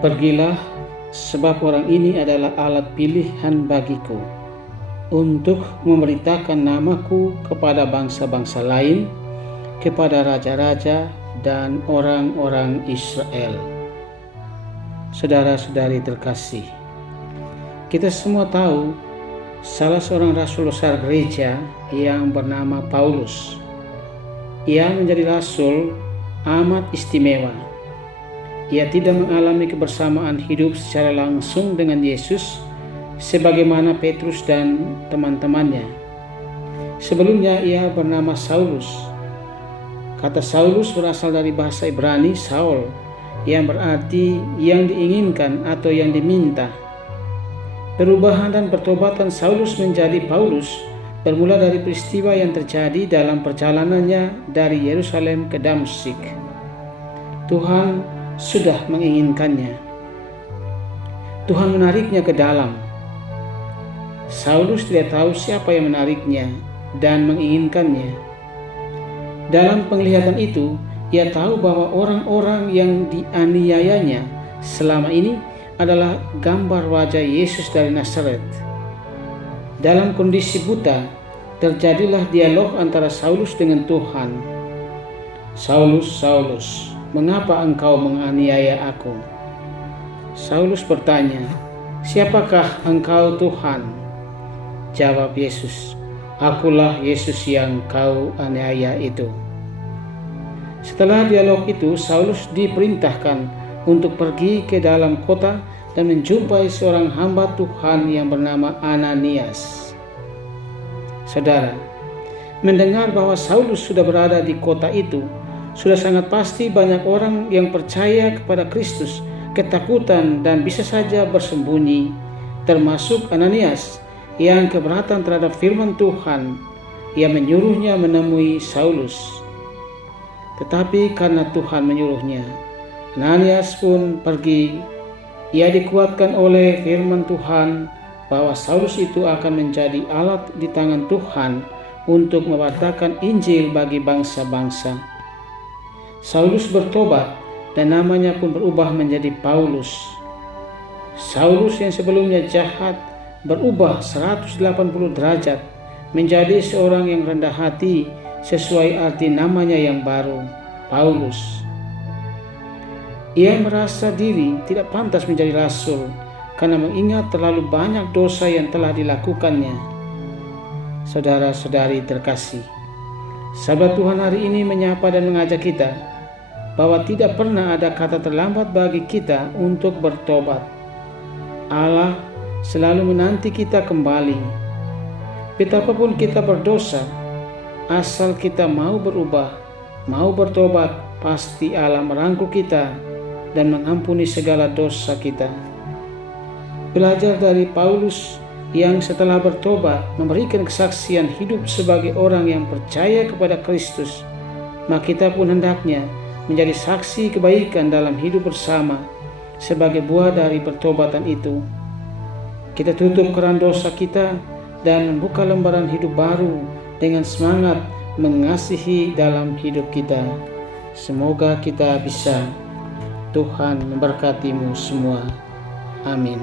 Pergilah, sebab orang ini adalah alat pilihan bagiku untuk memberitakan namaku kepada bangsa-bangsa lain, kepada raja-raja dan orang-orang Israel. Saudara-saudari terkasih, kita semua tahu salah seorang rasul besar gereja yang bernama Paulus. Ia menjadi rasul amat istimewa. Ia tidak mengalami kebersamaan hidup secara langsung dengan Yesus sebagaimana Petrus dan teman-temannya. Sebelumnya ia bernama Saulus. Kata Saulus berasal dari bahasa Ibrani Saul, yang berarti yang diinginkan atau yang diminta. Perubahan dan pertobatan Saulus menjadi Paulus bermula dari peristiwa yang terjadi dalam perjalanannya dari Yerusalem ke Damsyik. Tuhan sudah menginginkannya. Tuhan menariknya ke dalam. Saulus tidak tahu siapa yang menariknya dan menginginkannya. Dalam penglihatan itu, ia tahu bahwa orang-orang yang dianiayanya selama ini adalah gambar wajah Yesus dari Nazaret. Dalam kondisi buta, terjadilah dialog antara Saulus dengan Tuhan. "Saulus, Saulus, mengapa engkau menganiaya aku?" Saulus bertanya, "Siapakah engkau, Tuhan?" Jawab Yesus, "Akulah Yesus yang kau aniaya itu." Setelah dialog itu, Saulus diperintahkan untuk pergi ke dalam kota dan menjumpai seorang hamba Tuhan yang bernama Ananias. Saudara, mendengar bahwa Saulus sudah berada di kota itu, sudah sangat pasti banyak orang yang percaya kepada Kristus ketakutan dan bisa saja bersembunyi, termasuk Ananias yang keberatan terhadap firman Tuhan. Ia menyuruhnya menemui Saulus. Tetapi karena Tuhan menyuruhnya, Ananias pun pergi. Ia dikuatkan oleh firman Tuhan bahwa Saulus itu akan menjadi alat di tangan Tuhan untuk mewartakan Injil bagi bangsa-bangsa. Saulus bertobat dan namanya pun berubah menjadi Paulus. Saulus yang sebelumnya jahat berubah 180 derajat menjadi seorang yang rendah hati sesuai arti namanya yang baru, Paulus. Ia merasa diri tidak pantas menjadi rasul karena mengingat terlalu banyak dosa yang telah dilakukannya. Saudara-saudari terkasih, sabda Tuhan hari ini menyapa dan mengajak kita bahwa tidak pernah ada kata terlambat bagi kita untuk bertobat. Allah selalu menanti kita kembali. Betapapun kita berdosa, asal kita mau berubah, mau bertobat, pasti Allah merangkul kita dan mengampuni segala dosa kita. Belajar dari Paulus yang setelah bertobat memberikan kesaksian hidup sebagai orang yang percaya kepada Kristus, maka kita pun hendaknya menjadi saksi kebaikan dalam hidup bersama sebagai buah dari pertobatan itu. Kita tutup keran dosa kita dan membuka lembaran hidup baru dengan semangat mengasihi dalam hidup kita. Semoga kita bisa. Tuhan memberkatimu semua. Amin.